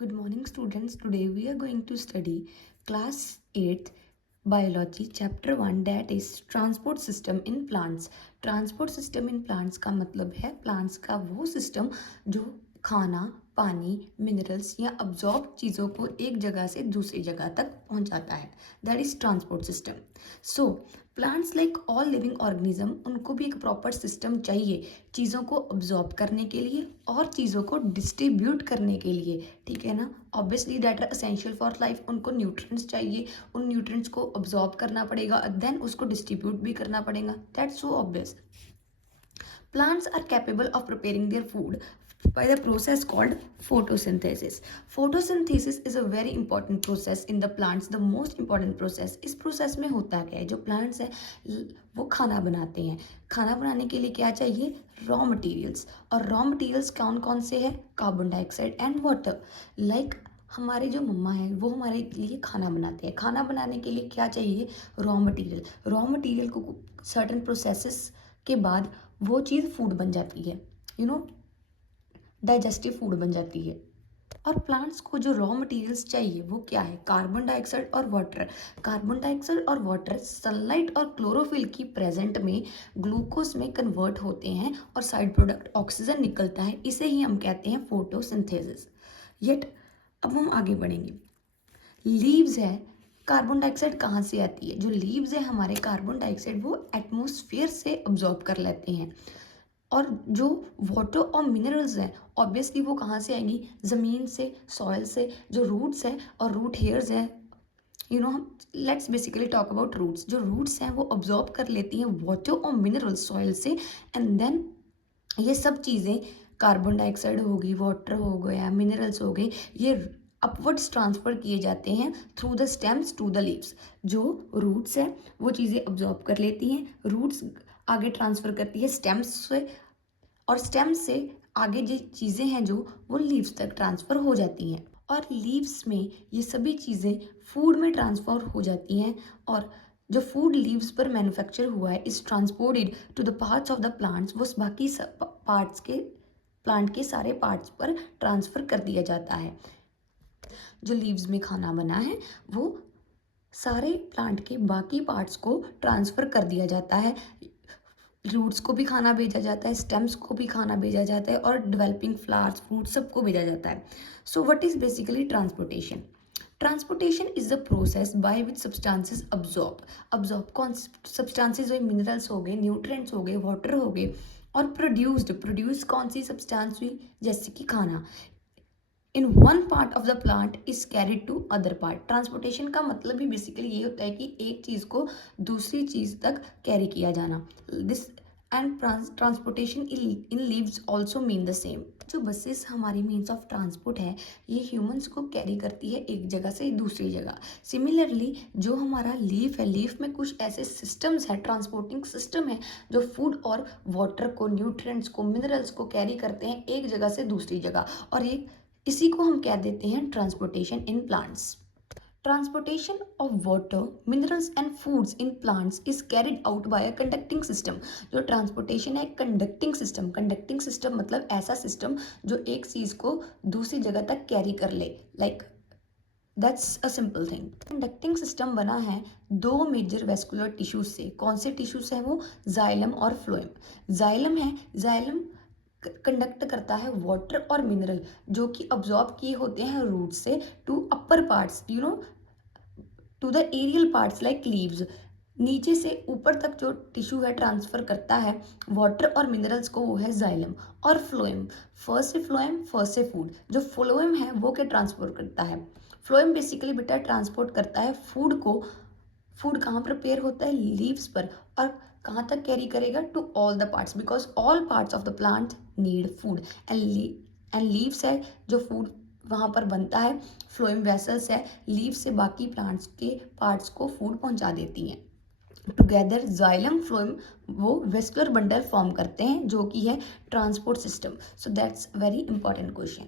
Good morning, students. Today we are going to study class 8th biology chapter 1, that is transport system in plants. Transport system in plants का मतलब है plants का वो system जो खाना, पानी, minerals या अब्जॉर्ब चीज़ों को एक जगह से दूसरी जगह तक पहुंचाता है. That is transport system. So plants like all living organism, उनको भी एक प्रॉपर सिस्टम चाहिए चीज़ों को अब्जॉर्ब करने के लिए और चीज़ों को डिस्ट्रीब्यूट करने के लिए. ठीक है ना. Obviously that are essential for life. उनको न्यूट्रिएंट्स चाहिए, उन न्यूट्रिएंट्स को अब्जॉर्ब करना पड़ेगा, देन उसको डिस्ट्रीब्यूट भी करना पड़ेगा. That's so obvious. Plants are capable of preparing their food by the process called photosynthesis. Photosynthesis is a very important process in the plants, the most important process. इस process में होता क्या है, जो प्लांट्स हैं वो खाना बनाते हैं. खाना बनाने के लिए क्या चाहिए? Raw materials. और रॉ मटेरियल्स कौन कौन से हैं? Carbon dioxide and water. Like हमारे जो मम्मा है वो हमारे लिए खाना बनाते हैं. खाना बनाने के लिए क्या चाहिए? Raw material. रॉ मटेरियल को सर्टेन प्रोसेसेस के बाद वो चीज़ फूड बन जाती है, डाइजेस्टिव फूड बन जाती है. और प्लांट्स को जो रॉ मटेरियल्स चाहिए वो क्या है? कार्बन डाइऑक्साइड और वाटर. कार्बन डाइऑक्साइड और वाटर सनलाइट और क्लोरोफिल की प्रेजेंट में ग्लूकोज में कन्वर्ट होते हैं और साइड प्रोडक्ट ऑक्सीजन निकलता है. इसे ही हम कहते हैं फोटोसिंथेसिस. येट अब हम आगे बढ़ेंगे. लीव्स है, कार्बन डाइऑक्साइड कहाँ से आती है? जो लीव्स है हमारे, कार्बन डाइऑक्साइड वो एटमॉस्फेयर से अब्जॉर्ब कर लेते हैं. और जो वाटर और मिनरल्स हैं ऑब्वियसली वो कहाँ से आएंगी? ज़मीन से, सॉइल से. जो रूट्स हैं और रूट हेयर्स हैं, let's basically talk about roots. जो रूट्स हैं वो अब्जॉर्ब कर लेती हैं वाटर और मिनरल्स सॉइल से, एंड देन ये सब चीज़ें, कार्बन डाइऑक्साइड होगी, वाटर हो गया, मिनरल्स हो गए, ये अपवर्ड्स ट्रांसफ़र किए जाते हैं through the stems to the leaves. जो रूट्स हैं वो चीज़ें अब्जॉर्ब कर लेती हैं, रूट्स आगे ट्रांसफ़र करती है स्टेम्स से, और स्टेम्स से आगे जो चीज़ें हैं जो वो लीव्स तक ट्रांसफ़र हो जाती हैं. और लीव्स में ये सभी चीज़ें फूड में ट्रांसफ़र हो जाती हैं, और जो फूड लीव्स पर मैन्युफैक्चर हुआ है is transported to the parts of the plants. वो बाकी पार्ट्स के प्लांट के सारे पार्ट्स पर ट्रांसफ़र कर दिया जाता है. जो लीव्स में खाना बना है वो सारे प्लांट के बाकी पार्ट्स को ट्रांसफ़र कर दिया जाता है. रूट्स को भी खाना भेजा जाता है, स्टेम्स को भी खाना भेजा जाता है, और डेवलपिंग फ्लावर्स, फ्रूट सबको भेजा जाता है. So what is basically transportation? Transportation is the process by which substances absorb कौन सब्सटेंसेस हुए? मिनरल्स हो गए, न्यूट्रिएंट्स हो गए, वाटर हो गए, और प्रोड्यूस कौन सी सब्सटेंस हुई? जैसे कि खाना. In one part of the plant is carried to other part. Transportation का मतलब भी बेसिकली ये होता है कि एक चीज़ को दूसरी चीज़ तक कैरी किया जाना. This and transportation in leaves also mean the same. जो बसेस हमारी मीन्स ऑफ ट्रांसपोर्ट है, ये ह्यूमंस को कैरी करती है एक जगह से दूसरी जगह. सिमिलरली जो हमारा लीफ है, लीफ में कुछ ऐसे सिस्टम्स है, ट्रांसपोर्टिंग सिस्टम है, जो फूड और वाटर को, न्यूट्रिएंट्स को, मिनरल्स को कैरी करते हैं एक जगह से दूसरी जगह, और एक इसी को हम कह देते हैं transportation in plants. Transportation of water, minerals and foods in plants is carried out by a conducting system. जो ट्रांसपोर्टेशन है कंडक्टिंग सिस्टम. कंडक्टिंग सिस्टम मतलब ऐसा सिस्टम जो एक चीज़ को दूसरी जगह तक कैरी कर ले. Like that's a simple thing. Conducting system बना है दो मेजर वेस्कुलर टिश्यूज से. कौन से टिश्यूज हैं वो? जाइलम और फ्लोएम. जाइलम है, जाइलम कंडक्ट करता है वाटर और मिनरल जो कि अब्जॉर्ब किए होते हैं रूट से to upper parts, to the aerial parts like leaves. नीचे से ऊपर तक जो टिश्यू है ट्रांसफर करता है वाटर और मिनरल्स को, वो है जाइलम. और फ्लोएम, फर्स्ट से फूड. जो फ्लोएम है वो क्या ट्रांसपोर्ट करता है? फ्लोएम बेसिकली बेटा ट्रांसपोर्ट करता है फूड को. फूड कहाँ प्रिपेयर होता है? लीव्स पर. और कहाँ तक कैरी करेगा? To all the parts, because all parts of the plant need food. And leaves है जो फूड वहाँ पर बनता है. फ्लोएम वेसल्स है, लीव से बाकी प्लांट्स के पार्ट्स को फूड पहुँचा देती हैं. टुगेदर जाइलम फ्लोएम वो वेस्कुलर बंडल फॉर्म करते हैं जो कि है transport system. So that's very important question.